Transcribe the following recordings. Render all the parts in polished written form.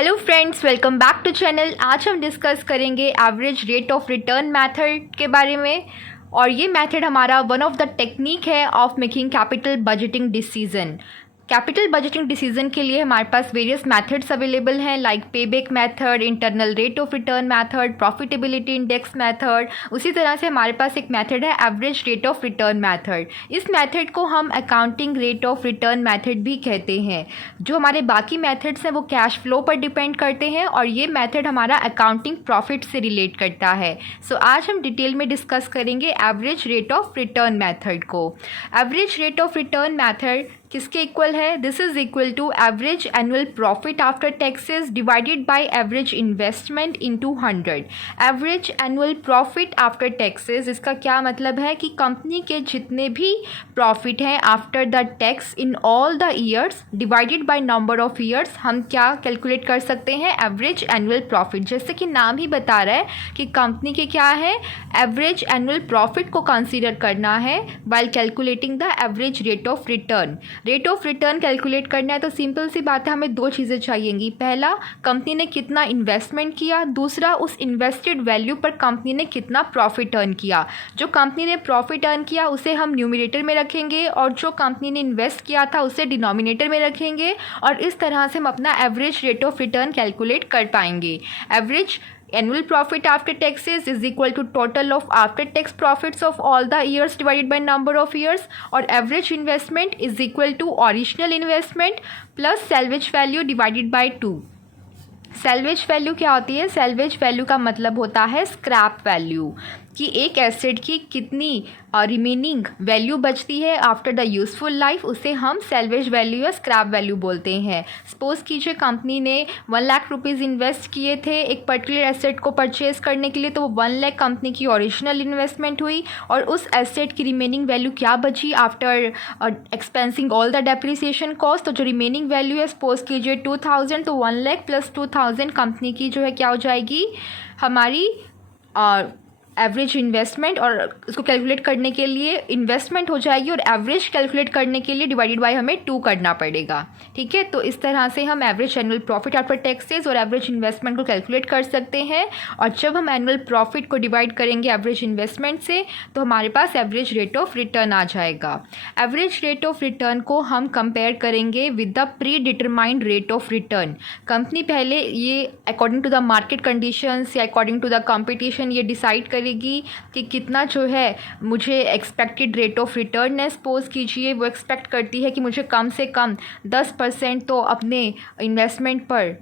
Hello friends, welcome back to channel. आज हम discuss करेंगे average rate of return method के बारे में। और ये मेथड हमारा वन ऑफ द टेक्निक है of making capital budgeting decision. Capital budgeting decision के लिए हमारे पास वेरियस मेथड्स अवेलेबल हैं, like payback method, internal rate of return method, profitability index method. उसी तरह से हमारे पास एक मेथड है average rate of return method. इस मेथड को हम accounting rate of return method भी कहते हैं। जो हमारे बाकी मेथड्स हैं वो कैश फ्लो पर डिपेंड करते हैं और ये मेथड हमारा अकाउंटिंग प्रॉफिट से रिलेट करता है। सो आज हम डिटेल में डिस्कस करेंगे average rate of return method को। Average rate of return method किसके इक्वल है? This is equal to average annual profit after taxes divided by average investment into 100। Average annual profit after taxes, इसका क्या मतलब है कि company के जितने भी प्रॉफिट हैं after the tax in all the years divided by number of years, हम क्या कैलकुलेट कर सकते हैं? Average annual profit. जैसे कि नाम ही बता रहा है कि कंपनी के क्या है, एवरेज एनुअल प्रॉफिट को कंसीडर करना है while calculating the average rate of return. Rate of return calculate करना है तो सिंपल सी बात है, हमें दो चीज़ें चाहिएंगी। पहला, कंपनी ने कितना इन्वेस्टमेंट किया। दूसरा, उस इन्वेस्टेड वैल्यू पर कंपनी ने कितना प्रॉफिट अर्न किया। जो कंपनी ने प्रॉफिट अर्न किया उसे हम न्यूमरेटर में रखेंगे और जो कंपनी ने इन्वेस्ट किया था उसे डिनोमिनेटर में रखेंगे और इस तरह से हम अपना average rate of return calculate कर पाएंगे। Average annual profit after taxes is equal to total of after tax profits of all the years divided by number of years, और average investment is equal to original investment plus salvage value divided by 2। Salvage value क्या होती है? Salvage value का मतलब होता है scrap value, कि एक एसेट की कितनी रिमेनिंग वैल्यू बचती है आफ्टर द यूजफुल लाइफ, उसे हम सैल्वेज वैल्यू या स्क्रैप वैल्यू बोलते हैं। सपोज कीजिए कंपनी ने 1 लाख रुपीज़ इन्वेस्ट किए थे एक पर्टिकुलर एसेट को परचेज करने के लिए, तो वो 1 लाख कंपनी की ओरिजिनल इन्वेस्टमेंट हुई और उस एसेट की रिमेनिंग वैल्यू क्या बची after expensing all the depreciation cost. तो जो रिमेनिंग वैल्यू है सपोज कीजिए 2000, तो 1 लाख प्लस 2000 कंपनी की जो है क्या हो जाएगी, हमारी एवरेज इन्वेस्टमेंट, और उसको कैलकुलेट करने के लिए इन्वेस्टमेंट हो जाएगी और एवरेज कैलकुलेट करने के लिए डिवाइडेड बाय हमें 2 करना पड़ेगा। ठीक है, तो इस तरह से हम average annual profit after taxes और एवरेज इन्वेस्टमेंट को कैलकुलेट कर सकते हैं। और जब हम एनुअल प्रॉफिट को डिवाइड करेंगे एवरेज इन्वेस्टमेंट से तो हमारे पास एवरेज रेट ऑफ रिटर्न आ जाएगा। एवरेज रेट ऑफ रिटर्न को हम कंपेयर करेंगे with the predetermined rate of return. Company पहले ये according to the market conditions या अकॉर्डिंग टू द कॉम्पिटिशन ये डिसाइड करेगी कि कितना जो है मुझे एक्सपेक्टेड रेट ऑफ रिटर्न है। सपोज कीजिए वो एक्सपेक्ट करती है कि मुझे कम से कम 10% तो अपने इन्वेस्टमेंट पर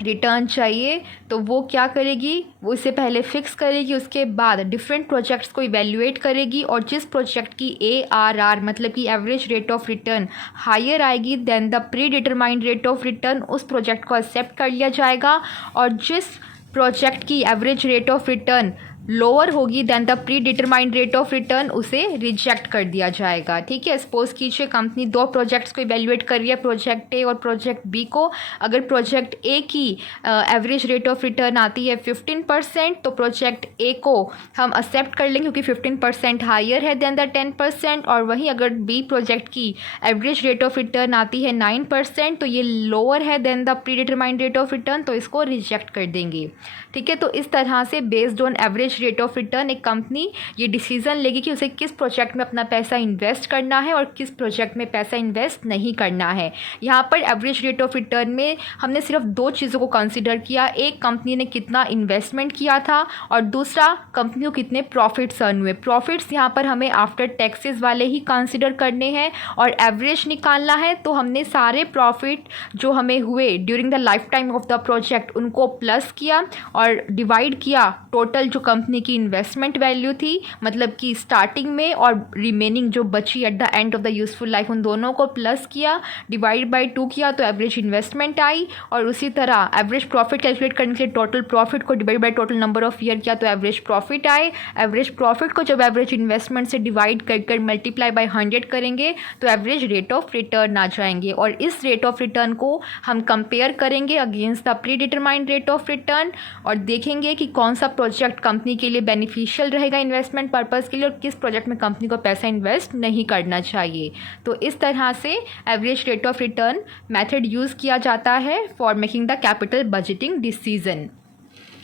रिटर्न चाहिए, तो वो क्या करेगी, वो इसे पहले फिक्स करेगी, उसके बाद डिफरेंट प्रोजेक्ट्स को इवेल्युएट करेगी और जिस प्रोजेक्ट की ARR मतलब कि average rate of return higher आएगी then the predetermined rate of return, उस प्रोजेक्ट को एक्सेप्ट कर लिया जाएगा। और जिस प्रोजेक्ट की average rate of return lower होगी then the predetermined rate of return, उसे रिजेक्ट कर दिया जाएगा। ठीक है, सपोज कीजिए कंपनी 2 प्रोजेक्ट्स को इवेल्युएट कर रही है, प्रोजेक्ट ए और प्रोजेक्ट बी को। अगर प्रोजेक्ट ए की एवरेज रेट ऑफ रिटर्न आती है 15%, तो प्रोजेक्ट ए को हम एक्सेप्ट कर लेंगे क्योंकि 15% हायर है देन द 10%। और वहीं अगर बी प्रोजेक्ट की एवरेज रेट ऑफ रिटर्न आती है 9%, तो ये लोअर है than the predetermined rate of return, तो इसको रिजेक्ट कर देंगे। ठीक है, तो इस तरह से based on average rate of return एक कंपनी ये डिसीजन लेगी कि उसे किस प्रोजेक्ट में अपना पैसा इन्वेस्ट करना है और किस प्रोजेक्ट में पैसा इन्वेस्ट नहीं करना है। यहाँ पर एवरेज रेट ऑफ रिटर्न में हमने सिर्फ 2 चीज़ों को कंसीडर किया, एक कंपनी ने कितना इन्वेस्टमेंट किया था और दूसरा कंपनी को कितने प्रॉफिट्स अर्न हुए। प्रॉफिट्स यहाँ पर हमें आफ्टर टैक्सेस वाले ही कंसिडर करने हैं और एवरेज निकालना है, तो हमने सारे प्रॉफिट जो हमें हुए during the life time of the project उनको प्लस किया और डिवाइड किया टोटल जो कंपनी की इन्वेस्टमेंट वैल्यू थी, मतलब कि स्टार्टिंग में और रिमेनिंग जो बची at the end of the useful life, उन दोनों को प्लस किया, डिवाइड बाय 2 किया तो एवरेज इन्वेस्टमेंट आई। और उसी तरह एवरेज प्रॉफिट कैलकुलेट करने के लिए टोटल प्रॉफिट को divide by total number of year किया तो एवरेज प्रॉफिट आए। एवरेज प्रॉफिट को जब एवरेज इन्वेस्टमेंट से डिवाइड कर मल्टीप्लाई बाय 100 करेंगे तो एवरेज रेट ऑफ रिटर्न आ जाएंगे और इस रेट ऑफ रिटर्न को हम कंपेयर करेंगे against the predetermined rate of return और देखेंगे कि कौन सा प्रोजेक्ट कंपनी के लिए बेनिफिशियल रहेगा इन्वेस्टमेंट पर्पज़ के लिए और किस प्रोजेक्ट में कंपनी को पैसा इन्वेस्ट नहीं करना चाहिए। तो इस तरह से average rate of return method use किया जाता है for making the capital budgeting decision.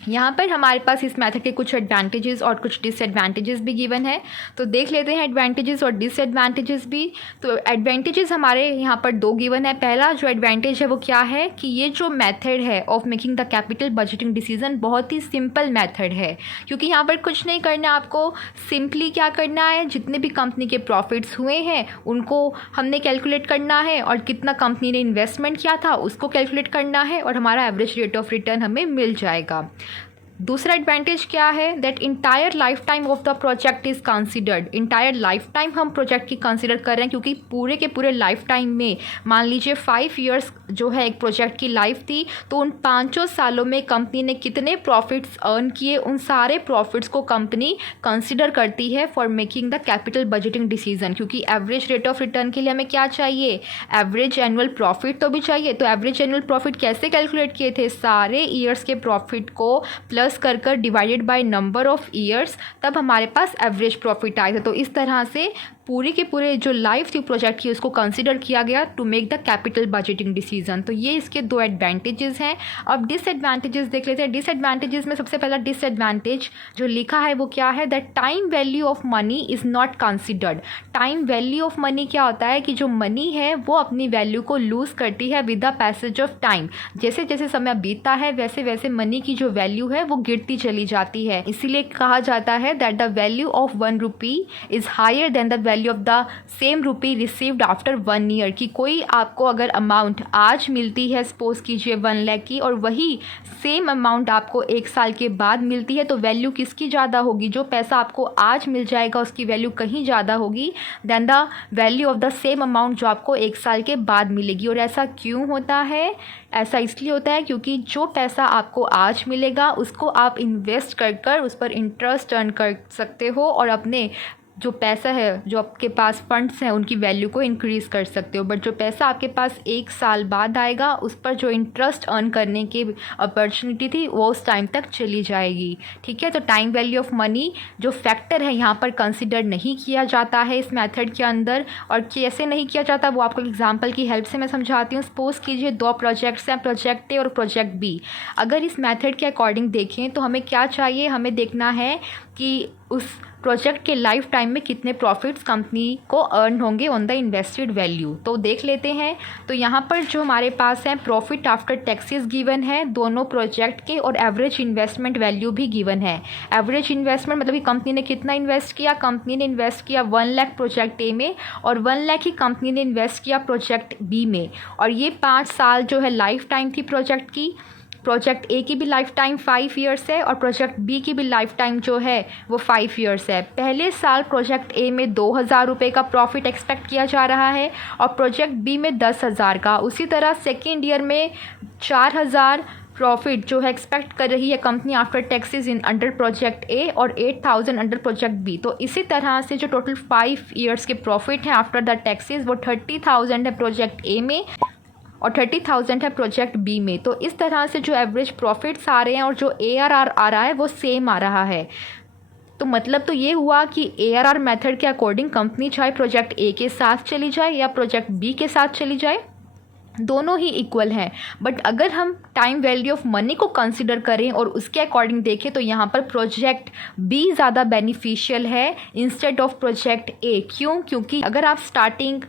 यहाँ पर हमारे पास इस मेथड के कुछ एडवांटेजेस और कुछ डिसएडवांटेजेस भी गिवन है, तो देख लेते हैं एडवांटेजेस और डिसएडवांटेजेस भी। तो एडवांटेजेस हमारे यहाँ पर दो गिवन है। पहला जो एडवांटेज है वो क्या है कि ये जो मेथड है of making the capital budgeting decision बहुत ही सिंपल मेथड है, क्योंकि यहाँ पर कुछ नहीं करना, आपको सिंपली क्या करना है, जितने भी कंपनी के प्रॉफिट्स हुए हैं उनको हमने कैलकुलेट करना है और कितना कंपनी ने इन्वेस्टमेंट किया था उसको कैलकुलेट करना है और हमारा एवरेज रेट ऑफ रिटर्न हमें मिल जाएगा। दूसरा एडवांटेज क्या है, that entire life time of the project is considered. Entire life time हम प्रोजेक्ट की कंसिडर कर रहे हैं, क्योंकि पूरे के पूरे लाइफ टाइम में मान लीजिए 5 ईयर्स जो है एक प्रोजेक्ट की लाइफ थी, तो उन 5 सालों में कंपनी ने कितने प्रॉफिट्स अर्न किए उन सारे प्रॉफिट्स को कंपनी कंसिडर करती है for making the capital budgeting decision. क्योंकि एवरेज रेट ऑफ रिटर्न के लिए हमें क्या चाहिए, एवरेज एनुअल प्रॉफिट तो भी चाहिए। तो एवरेज एनुअल प्रॉफिट कैसे कैलकुलेट किए थे, सारे ईयर्स के प्रॉफिट को प्लस कर divided by number of years, तब हमारे पास एवरेज प्रॉफिट आया था। तो इस तरह से पूरी के पूरे जो लाइफ थी प्रोजेक्ट की उसको कंसिडर किया गया to make the capital budgeting decision. तो ये इसके दो एडवांटेजेस हैं। अब डिसएडवांटेजेस देख लेते हैं। डिसएडवांटेजेस में सबसे पहला डिसएडवांटेज जो लिखा है वो क्या है, that time value of money is not considered. Time value of money क्या होता है कि जो मनी है वो अपनी वैल्यू को लूज़ करती है with the passage of time. जैसे जैसे समय बीतता है वैसे वैसे मनी की जो वैल्यू है वो गिरती चली जाती है। इसीलिए कहा जाता है that the value of 1 rupee is higher than the value of the same rupee received after 1 year. कि कोई आपको अगर अमाउंट आज मिलती है, सपोज कीजिए 1 लाख की, और वही सेम अमाउंट आपको 1 साल के बाद मिलती है, तो वैल्यू किसकी ज़्यादा होगी, जो पैसा आपको आज मिल जाएगा उसकी वैल्यू कहीं ज़्यादा होगी then the value of the same amount जो आपको 1 साल के बाद मिलेगी। और ऐसा क्यों होता है, ऐसा इसलिए होता है क्योंकि जो पैसा आपको आज मिलेगा उसको आप इन्वेस्ट कर उस पर इंटरेस्ट अर्न कर सकते हो और अपने जो पैसा है, जो आपके पास फंड्स हैं, उनकी वैल्यू को इंक्रीज़ कर सकते हो। बट जो पैसा आपके पास 1 साल बाद आएगा उस पर जो इंटरेस्ट अर्न करने की अपॉर्चुनिटी थी वो उस टाइम तक चली जाएगी। ठीक है, तो टाइम वैल्यू ऑफ मनी जो फैक्टर है यहाँ पर कंसिडर नहीं किया जाता है इस मेथड के अंदर। और कैसे नहीं किया जाता वो आपको एग्जाम्पल की हेल्प से मैं समझाती हूँ। सपोज़ कीजिए 2 प्रोजेक्ट्स हैं, प्रोजेक्ट ए और प्रोजेक्ट बी। अगर इस मेथड के अकॉर्डिंग देखें तो हमें क्या चाहिए, हमें देखना है कि उस प्रोजेक्ट के लाइफ टाइम में कितने प्रॉफिट्स कंपनी को अर्न होंगे ऑन द इन्वेस्टेड वैल्यू। तो देख लेते हैं। तो यहाँ पर जो हमारे पास है प्रॉफिट आफ्टर टैक्सेस गिवन है दोनों प्रोजेक्ट के, और एवरेज इन्वेस्टमेंट वैल्यू भी गिवन है। एवरेज इन्वेस्टमेंट मतलब कि कंपनी ने कितना इन्वेस्ट किया, कंपनी ने इन्वेस्ट किया 1 लाख प्रोजेक्ट ए में और 1 लाख ही कंपनी ने इन्वेस्ट किया प्रोजेक्ट बी में। और ये 5 साल जो है लाइफ टाइम थी प्रोजेक्ट की। प्रोजेक्ट ए की भी लाइफ टाइम 5 ईयर्स है और प्रोजेक्ट बी की भी लाइफ टाइम जो है वो 5 ईयर्स है। पहले साल प्रोजेक्ट ए में 2,000 रुपये का प्रॉफिट एक्सपेक्ट किया जा रहा है और प्रोजेक्ट बी में 10,000 का। उसी तरह सेकेंड ईयर में 4,000 प्रॉफिट जो है एक्सपेक्ट कर रही है company after taxes in under project A और 8,000 अंडर प्रोजेक्ट बी। तो इसी तरह से जो टोटल 5 ईयर्स के प्रॉफिट हैं आफ्टर द टैक्सेस वो 30,000 है प्रोजेक्ट ए में और 30,000 है प्रोजेक्ट बी में। तो इस तरह से जो एवरेज प्रॉफिट्स आ रहे हैं और जो ARR आ रहा है वो सेम आ रहा है। तो मतलब तो ये हुआ कि ARR मेथड के अकॉर्डिंग कंपनी चाहे प्रोजेक्ट ए के साथ चली जाए या प्रोजेक्ट बी के साथ चली जाए, दोनों ही इक्वल हैं। बट अगर हम टाइम वैल्यू ऑफ मनी को कंसिडर करें और उसके अकॉर्डिंग देखें तो यहाँ पर प्रोजेक्ट बी ज़्यादा बेनिफिशियल है इंस्टेड ऑफ प्रोजेक्ट ए। क्यों? क्योंकि अगर आप स्टार्टिंग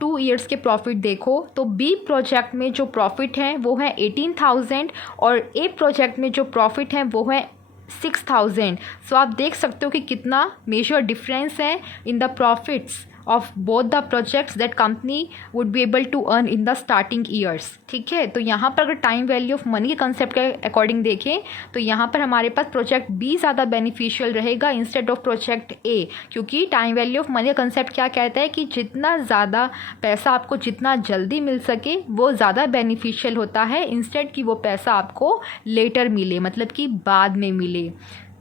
2 ईयर्स के प्रॉफिट देखो तो बी प्रोजेक्ट में जो प्रॉफिट हैं वो है 18,000 और ए प्रोजेक्ट में जो प्रॉफिट हैं वो है 6,000। सो आप देख सकते हो कि कितना मेजर डिफरेंस है in the profits of both the projects that company would be able to earn in the starting years। ठीक है, तो यहाँ पर अगर टाइम वैल्यू ऑफ मनी के कंसेप्ट के अकॉर्डिंग देखें तो यहाँ पर हमारे पास प्रोजेक्ट बी ज़्यादा बेनिफिशियल रहेगा इंस्टेड ऑफ प्रोजेक्ट ए। क्योंकि टाइम वैल्यू ऑफ मनी का कंसेप्ट क्या कहता है कि जितना ज़्यादा पैसा आपको जितना जल्दी मिल सके वो ज़्यादा बेनिफिशियल होता है इंस्टेड कि वो पैसा आपको लेटर मिले, मतलब कि बाद में मिले।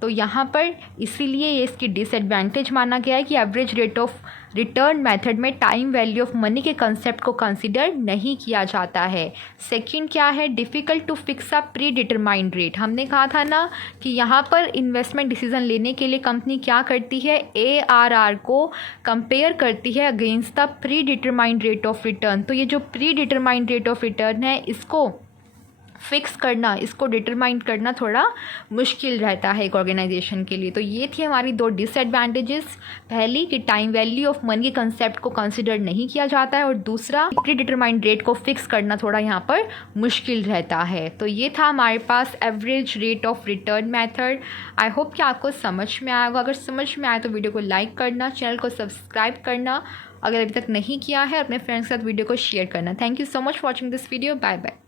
तो यहाँ पर इसीलिए ये इसकी डिसएडवांटेज माना गया है कि average rate of return method में टाइम वैल्यू ऑफ मनी के कंसेप्ट को कंसिडर नहीं किया जाता है। सेकंड क्या है, difficult to fix a predetermined rate. हमने कहा था ना कि यहाँ पर इन्वेस्टमेंट डिसीजन लेने के लिए कंपनी क्या करती है, ARR को कंपेयर करती है against the predetermined rate of return. तो ये जो pre determined rate of return है, इसको फिक्स करना, इसको डिटरमाइन करना थोड़ा मुश्किल रहता है एक ऑर्गेनाइजेशन के लिए। तो ये थी हमारी दो डिसएडवांटेजेस, पहली कि टाइम वैल्यू ऑफ मनी के कंसेप्ट को कंसिडर नहीं किया जाता है, और दूसरा प्री डिटरमाइंड रेट को फिक्स करना थोड़ा यहाँ पर मुश्किल रहता है। तो ये था हमारे पास average rate of return method. I hope कि आपको समझ में आया होगा। अगर समझ में आया तो वीडियो को लाइक करना, चैनल को सब्सक्राइब करना अगर अभी तक नहीं किया है, अपने फ्रेंड्स के साथ वीडियो को शेयर करना। Thank you so much for watching this video. Bye bye.